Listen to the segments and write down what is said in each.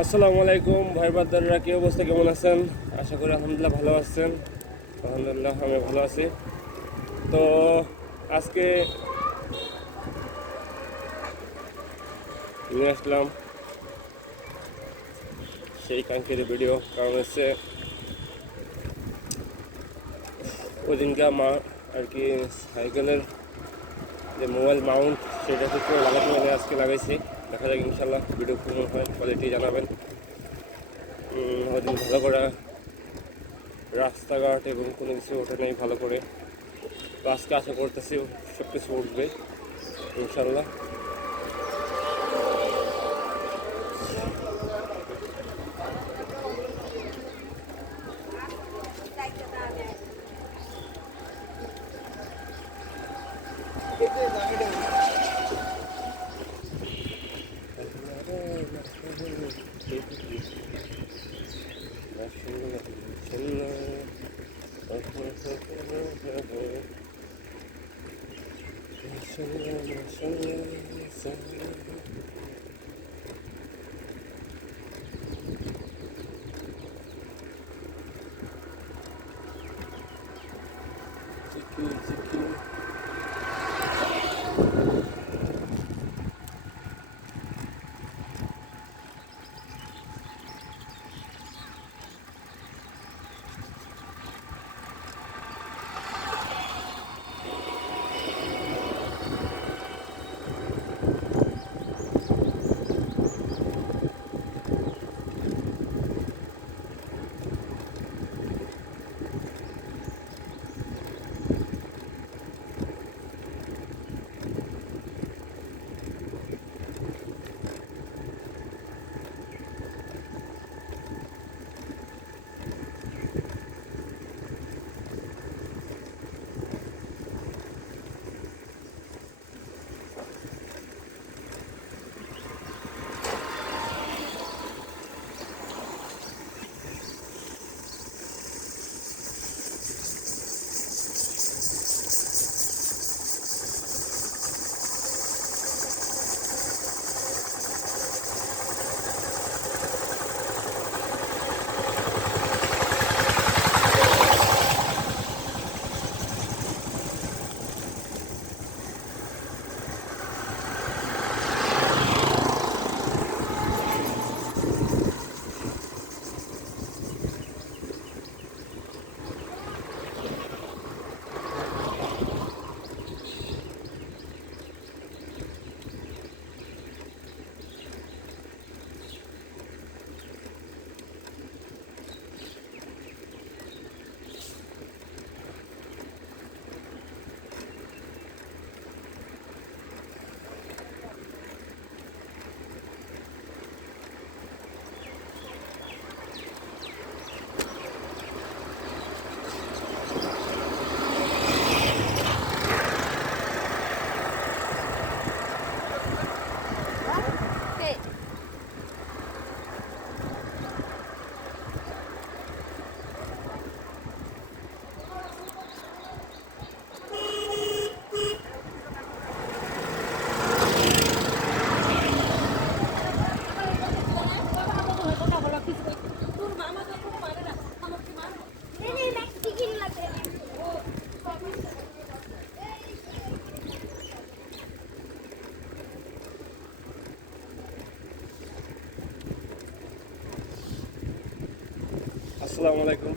আসসালামু আলাইকুম ভাই বাদাররা, কি অবস্থা, কেমন আছেন? আশা করি আলহামদুলিল্লাহ ভালো আছেন। আলহামদুলিল্লাহ আমি ভালো আছি। তো আজকে নিয়ে আসলাম সেই কাঙ্ক্ষিত ভিডিও। কারণ হচ্ছে ওই দিনকে আমার আর কি সাইকেলের যে মোবাইল মাউন্ট সেটা থেকে লাগাতে হলে আজকে লাগাইছি। দেখা যাক ইনশাল্লাহ ভিডিও কেমন হয়, কোয়ালিটি জানাবেন। ওই দিন ভালো করে রাস্তাঘাট এবং কোনো কিছু ওঠে নেই ভালো করে। তো আজকে আশা করতেছি সব কিছু উঠবে ইনশাল্লাহ। আসসালামু আলাইকুম।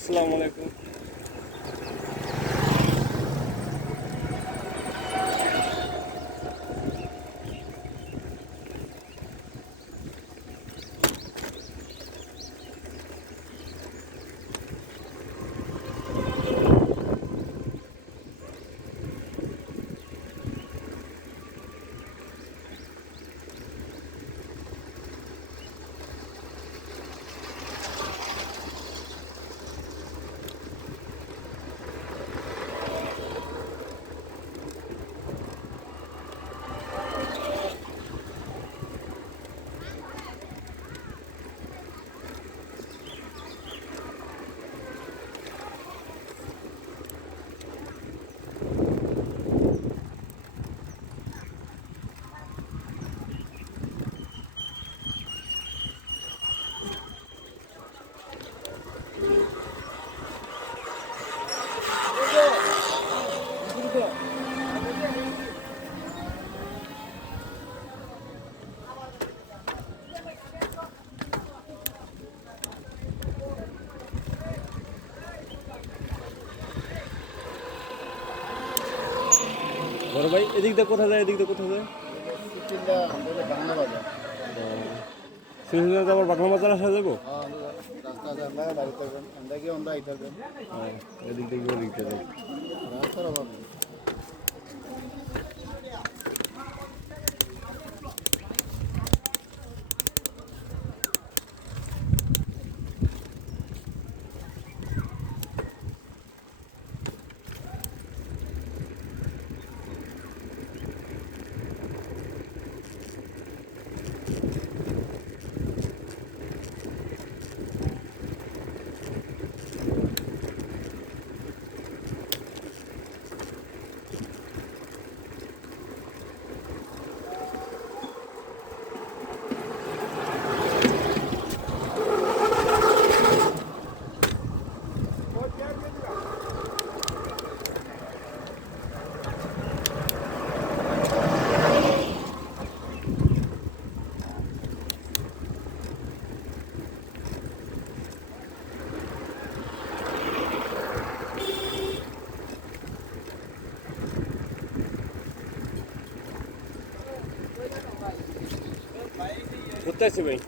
আসসালামু আলাইকুম। বড় ভাই এদিক দিয়ে কোথায় যায়, এদিক দিয়ে কোথায় যায়? সিঙ্গুলা আবার বাংলা বাজার আসা যাবো। এদিক দিয়ে গিয়ে দিতে যাই। কোথায় আছে ভাই?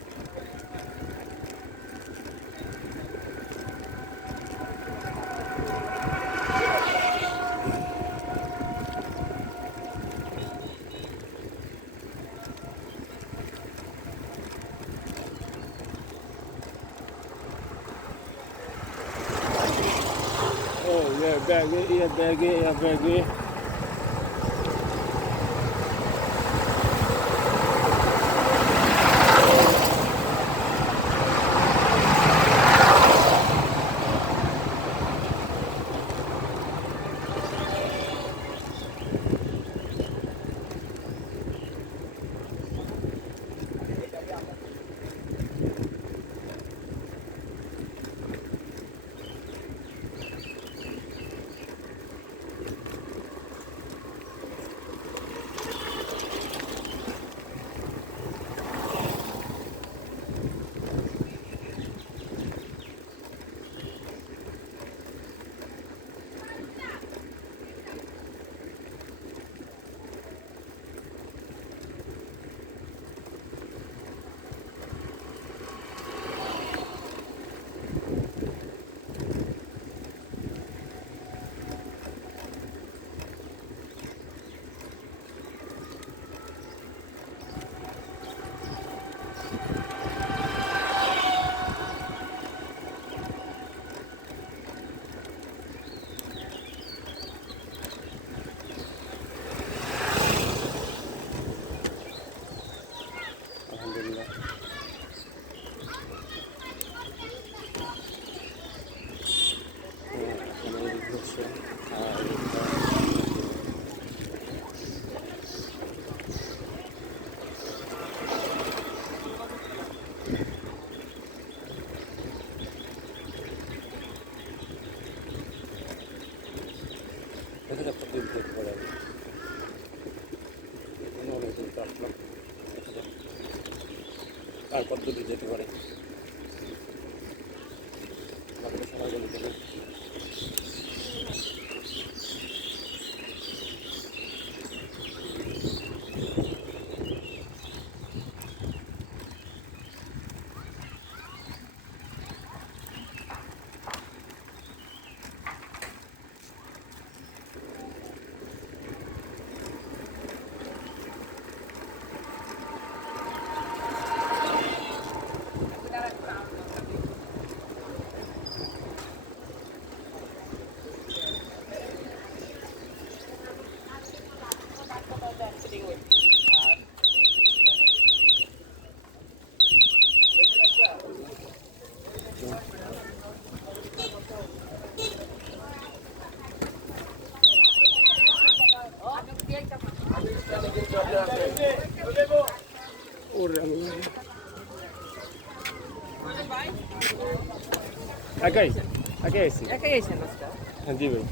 Oh, yeah, baggy. আর পদ্ধতি যেতে পারে সবাই বলে একাই একাই আছি। একাই আইছেন আজকে? হ্যাঁ জি ভাই।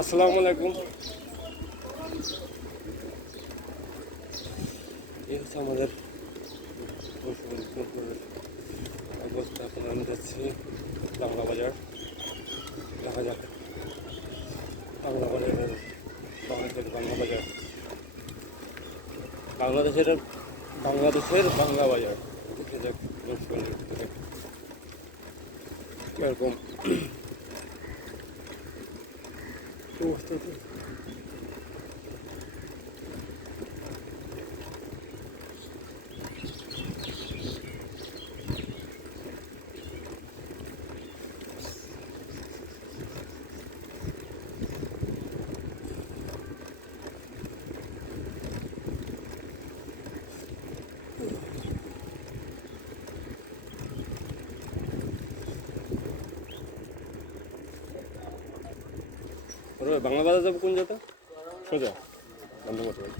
আসসালামু আলাইকুম। এই হচ্ছে আমাদের অবস্থা। এখন আমি যাচ্ছি বাংলা বাজার। দেখা যাক বাংলা বাজারের বাংলা বাজার বাংলাদেশের বাংলা বাজার দেখে যাক এরকম অবস্থা। বাংলা বাজার যাবো কোন জায়গা? সোজা বন্ধ করতে পারি।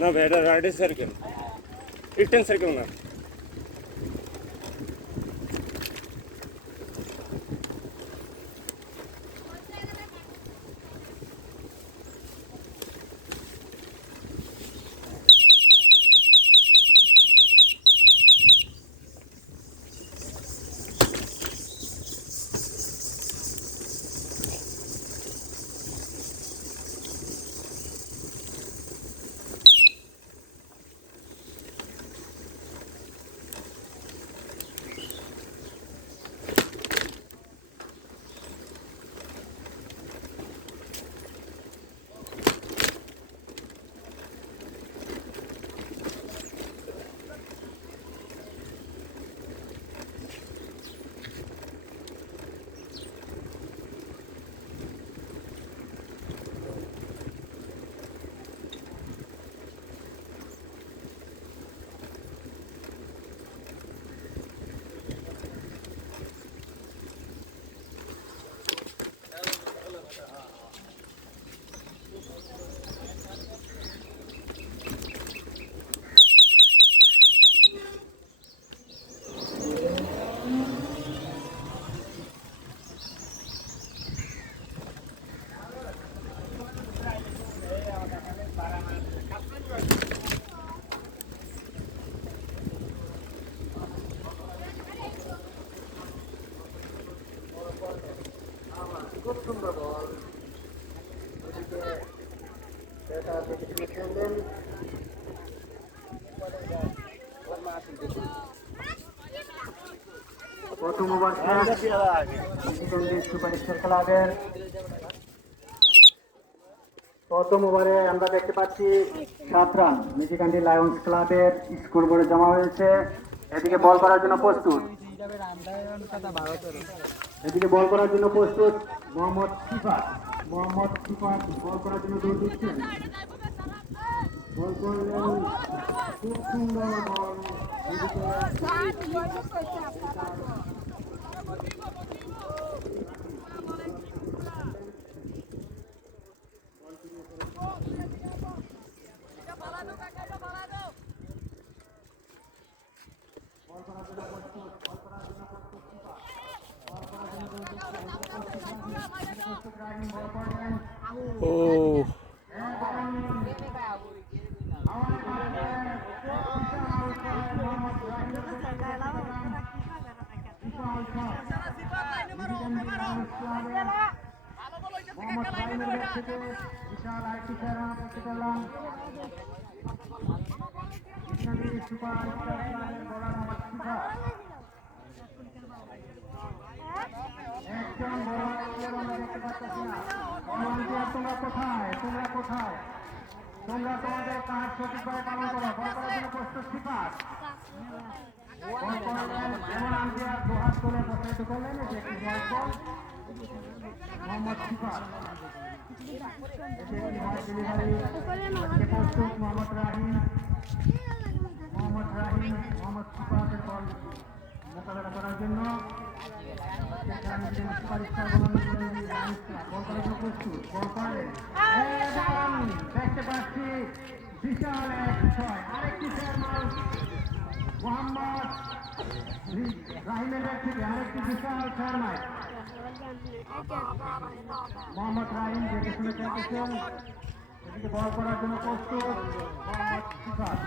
না ভাই, এটা রাইডের সার্কেল, রিটার্ন সার্কেল না। খুব সুন্দর বল। প্রথম ওভার সুপারস্টার ক্লাবের প্রথম ওভারে আমরা দেখতে পাচ্ছি 7 রান মিজিকান্ডি লায়ন্স ক্লাবের স্কোর বোর্ডে জমা হয়েছে। এদিকে বল করার জন্য প্রস্তুত, এদিকে বল করার জন্য প্রস্তুত মোহাম্মদ সিফাত। মোহাম্মদ সিফাত বল করার জন্য দৌড় দিচ্ছেন, বল করলেন, খুব সুন্দর বল। ও বিশাল আরেকটি খেলা করতে পেলাম। সুপার বলার নাম্বার একজন তোমরা কোথায়, তোমরা কোথায়, তোমরা তোমাদের কাজ সঠিকভাবে পালন করো। বল করার জন্য প্রস্তুত সিফাত, বল করলেন, যেমন আম্পায়ার দুহাত তুলে প্রসারিত করলেন, এটি একটি বল বল। মোহাম্মদ সিফাত ডেলিভারি প্রস্তুত মোহাম্মদ রাহিম। মোহাম্মদ রাহিম মোহাম্মদ সিফাতের বল মোকাবেলা করার জন্য সুপারস্টার বল করার জন্য প্রস্তুত। বল করেন, দেখতে পাচ্ছি বিশাল এক ছয়, আরেকটি ফেয়ারমাল মোহাম্মদ রাহিমের ব্যাট থেকে আরেকটি বিশাল ফেয়ারমাল। মোহাম্মদ রাহিম দেখে শুনে খেলতেছেন, এদিকে বল করার জন্য প্রস্তুত মোহাম্মদ সিফাত।